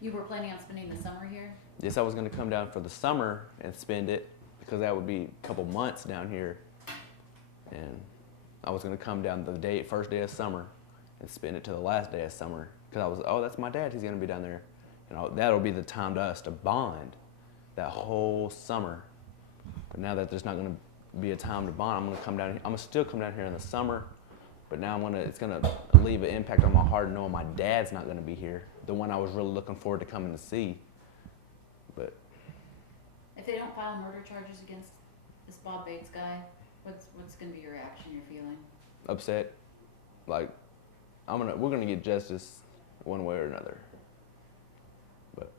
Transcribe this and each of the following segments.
You were planning on spending the summer here? Yes, I was going to come down for the summer and spend it because that would be a couple months down here. And I was going to come down the first day of summer and spend it to the last day of summer because I was, oh, that's my dad. He's going to be down there. And that'll be the time to us to bond that whole summer. But now that there's not going to be a time to bond, I'm going to come down here. I'm going to still come down here in the summer. But now it's going to leave an impact on my heart knowing my dad's not going to be here, the one I was really looking forward to coming to see. But if they don't file murder charges against this Bob Bates guy, what's going to be your reaction, your feeling? Upset. Like, we're going to get justice one way or another. But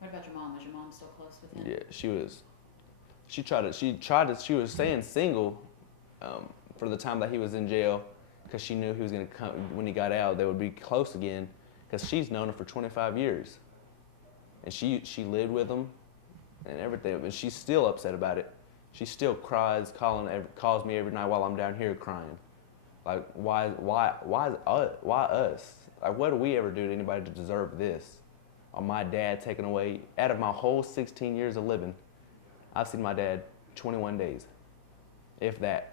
what about your mom? Was your mom still close with him? yeah, she was. She was staying single for the time that he was in jail because she knew he was going to come when he got out. They would be close again because she's known him for 25 years, and she lived with him and everything. But she's still upset about it. She still cries, calls me every night while I'm down here crying. Like, why us? Like, what do we ever do to anybody to deserve this? Or my dad taken away? Out of my whole 16 years of living, I've seen my dad 21 days, if that.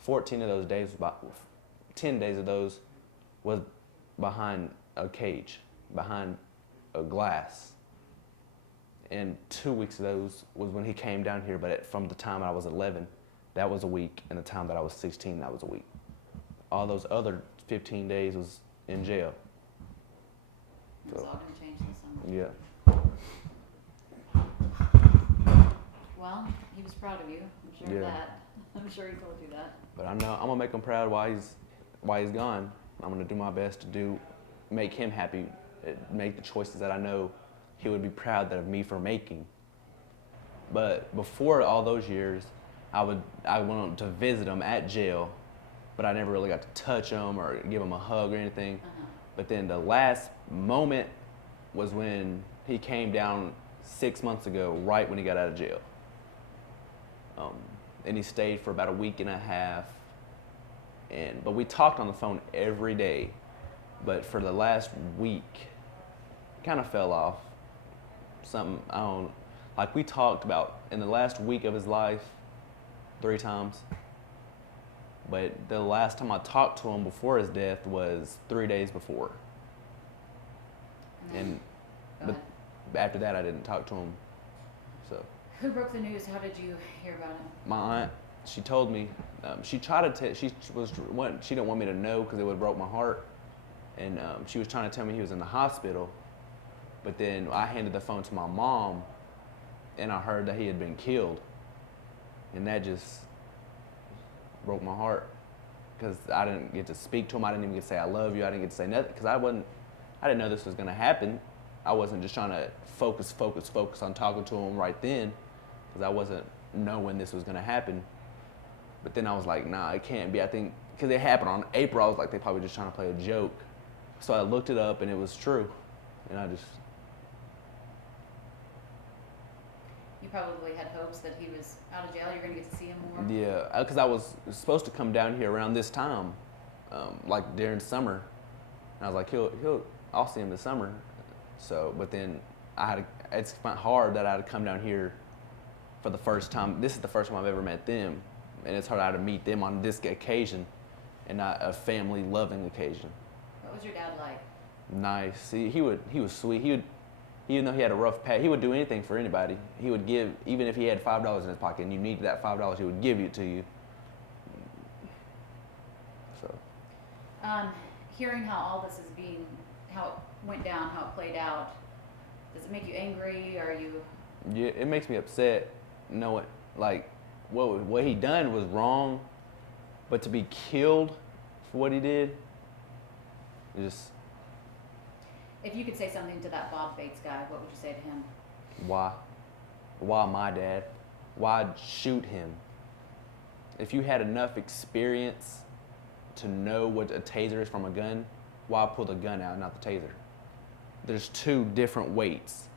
14 of those days, 10 days of those was behind a cage, behind a glass. And 2 weeks of those was when he came down here, but from the time I was 11, that was a week, and the time that I was 16, that was a week. All those other 15 days was in jail. It's all going to change this summer. Yeah. Well, he was proud of you. I'm sure of that. I'm sure he told you that. But I know I'm gonna make him proud while he's gone. I'm gonna do my best to make him happy, make the choices that I know he would be proud of me for making. But before all those years, I went to visit him at jail, but I never really got to touch him or give him a hug or anything. Uh-huh. But then the last moment was when he came down 6 months ago, right when he got out of jail. And he stayed for about a week and a half. But we talked on the phone every day. But for the last week, it kind of fell off. Like we talked about in the last week of his life 3 times. But the last time I talked to him before his death was 3 days before. But after that, I didn't talk to him. So. Who broke the news? How did you hear about it? My aunt. She told me. She didn't want me to know because it would have broke my heart. And she was trying to tell me he was in the hospital. But then I handed the phone to my mom, and I heard that he had been killed. And that just broke my heart because I didn't get to speak to him. I didn't even get to say I love you. I didn't get to say nothing because I didn't know this was going to happen. I wasn't just trying to focus on talking to him right then because I wasn't knowing this was going to happen. But then I was like, nah, it can't be. I think because it happened on April, I was like, they probably just trying to play a joke. So I looked it up and it was true. And I just... You probably had hopes that he was out of jail. You're going to get to see him more. Yeah, because I was supposed to come down here around this time, like during summer. And I was like, I'll see him this summer. So, but then it's hard that I had to come down here for the first time. This is the first time I've ever met them. And it's hard I had to meet them on this occasion and not a family loving occasion. What was your dad like? Nice. He was sweet. Even though he had a rough patch, he would do anything for anybody. He would give, even if he had $5 in his pocket and you needed that $5, he would give it to you. So. Hearing how all this how it went down, how it played out, does it make you angry? Are you? Yeah, it makes me upset. Knowing like what he done was wrong, but to be killed for what he did, just. If you could say something to that Bob Bates guy, what would you say to him? Why? Why my dad? Why shoot him? If you had enough experience to know what a taser is from a gun, why pull the gun out, not the taser? There's 2 different weights.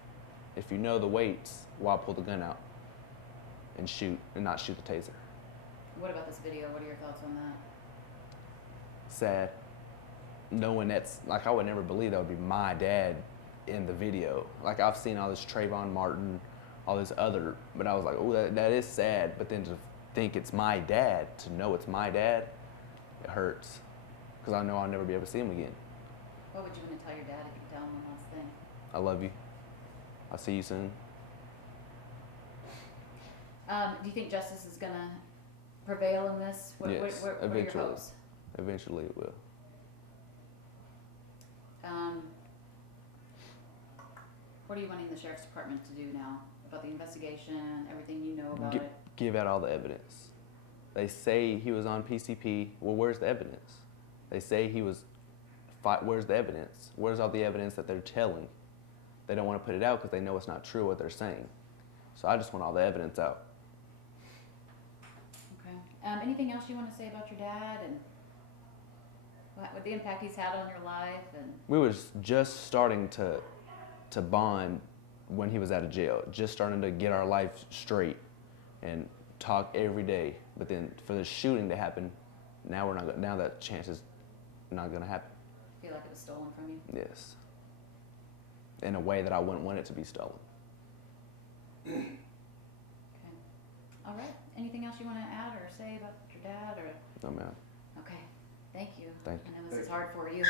If you know the weights, why pull the gun out and shoot and not shoot the taser? What about this video? What are your thoughts on that? Sad. knowing that's like I would never believe that would be my dad in the video. Like I've seen all this Trayvon Martin, all this other, but I was like, oh, that is sad. But then to think it's my dad, to know it's my dad, it hurts, because I know I'll never be able to see him again. What would you want to tell your dad if you could tell him one last thing? I love you. I'll see you soon. Do you think justice is gonna prevail in this? Yes, what are your eventually. hopes? Eventually it will. What are you wanting the sheriff's department to do now about the investigation, everything you know about it? Give out all the evidence. They say he was on PCP. Well, where's the evidence? They say he was. Where's the evidence? Where's all the evidence that they're telling? They don't want to put it out because they know it's not true what they're saying. So I just want all the evidence out. Okay. Anything else you want to say about your dad and what the impact he's had on your life? And We was just starting to bond when he was out of jail, just starting to get our life straight and talk every day. But then for the shooting to happen, now that chance is not gonna happen. feel like it was stolen from you? Yes. In a way that I wouldn't want it to be stolen. Okay. All right. Anything else you want to add or say about your dad or? No, man. Okay. Thank you. Thank you. I know this is hard for you.